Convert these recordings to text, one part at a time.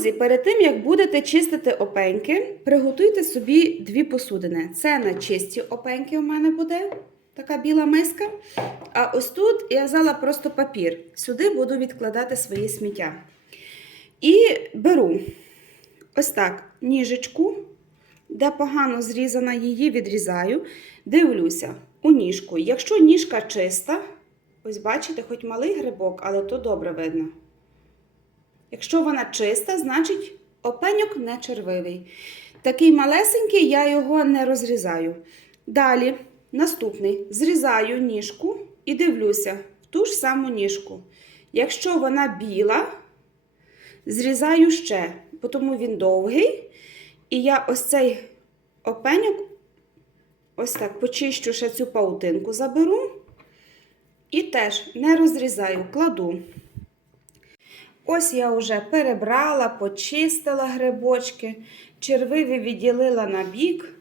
Друзі, перед тим як будете чистити опеньки, приготуйте собі дві посудини. Це на чисті опеньки у мене буде така біла миска. А ось тут я взяла просто папір. Сюди буду відкладати свої сміття. І беру ось так ніжечку, де погано зрізана, її відрізаю. Дивлюся у ніжку. Якщо ніжка чиста, ось бачите, хоч малий грибок, але то добре видно. Якщо вона чиста, значить опеньок не червивий. Такий малесенький, я його не розрізаю. Далі, наступний, зрізаю ніжку і дивлюся в ту ж саму ніжку. Якщо вона біла, зрізаю ще, бо тому він довгий. І я ось цей опеньок, ось так почищу ще цю паутинку заберу. І теж не розрізаю, кладу. Ось я вже перебрала, почистила грибочки, червиві відділила на бік,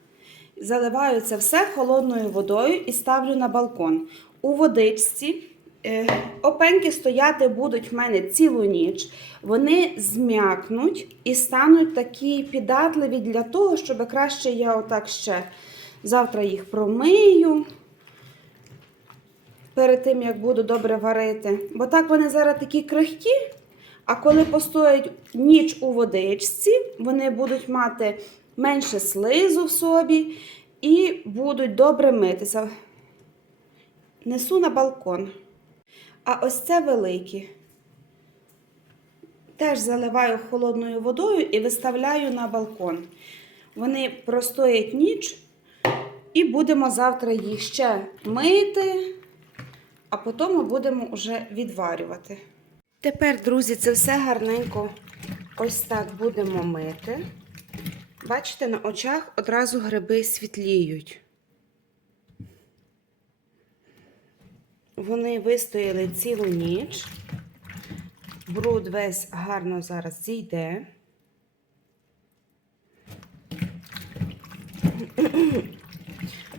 заливаю це все холодною водою і ставлю на балкон. У водичці е, опеньки стояти будуть в мене цілу ніч. Вони зм'якнуть і стануть такі піддатливі для того, щоб краще я отак ще завтра їх промию перед тим, як буду добре варити. Бо так вони зараз такі крихкі. А коли постоять ніч у водичці, вони будуть мати менше слизу в собі і будуть добре митися. Несу на балкон. А ось це великі. Теж заливаю холодною водою і виставляю на балкон. Вони простоять ніч, і будемо завтра їх ще мити, а потім будемо вже відварювати. Тепер, друзі, це все гарненько ось так будемо мити. Бачите, на очах одразу гриби світліють. Вони вистояли цілу ніч. Бруд весь гарно зараз зійде.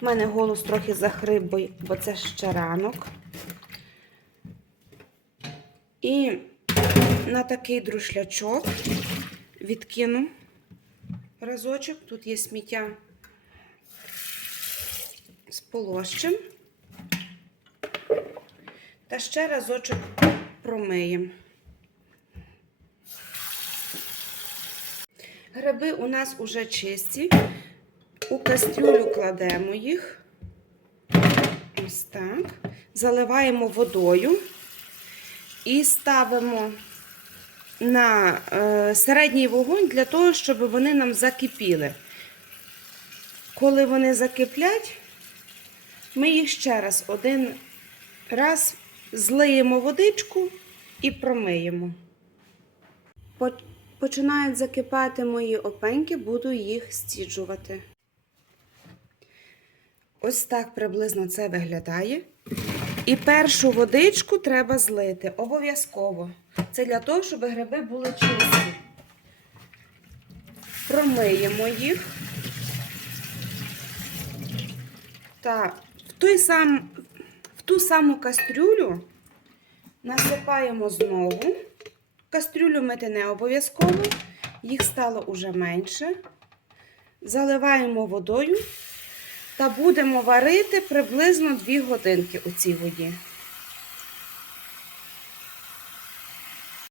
У мене голос трохи захрип, бо- бо це ще ранок. І на такий друшлячок відкину разочок. Тут є сміття з полощем. Та ще разочок промиємо. Гриби у нас уже чисті. У кастрюлю кладемо їх. Ось так. Заливаємо водою і ставимо на е, середній вогонь для того, щоб вони нам закипіли. Коли вони закиплять, ми їх ще раз один раз злиємо водичку і промиємо. Починають закипати мої опеньки, буду їх стіджувати. Ось так приблизно це виглядає. І першу водичку треба злити. Обов'язково. Це для того, щоб гриби були чисті. Промиємо їх. Та в, той сам, в ту саму кастрюлю насипаємо знову. Кастрюлю мити не обов'язково, їх стало уже менше. Заливаємо водою та будемо варити приблизно 2 годинки у цій воді.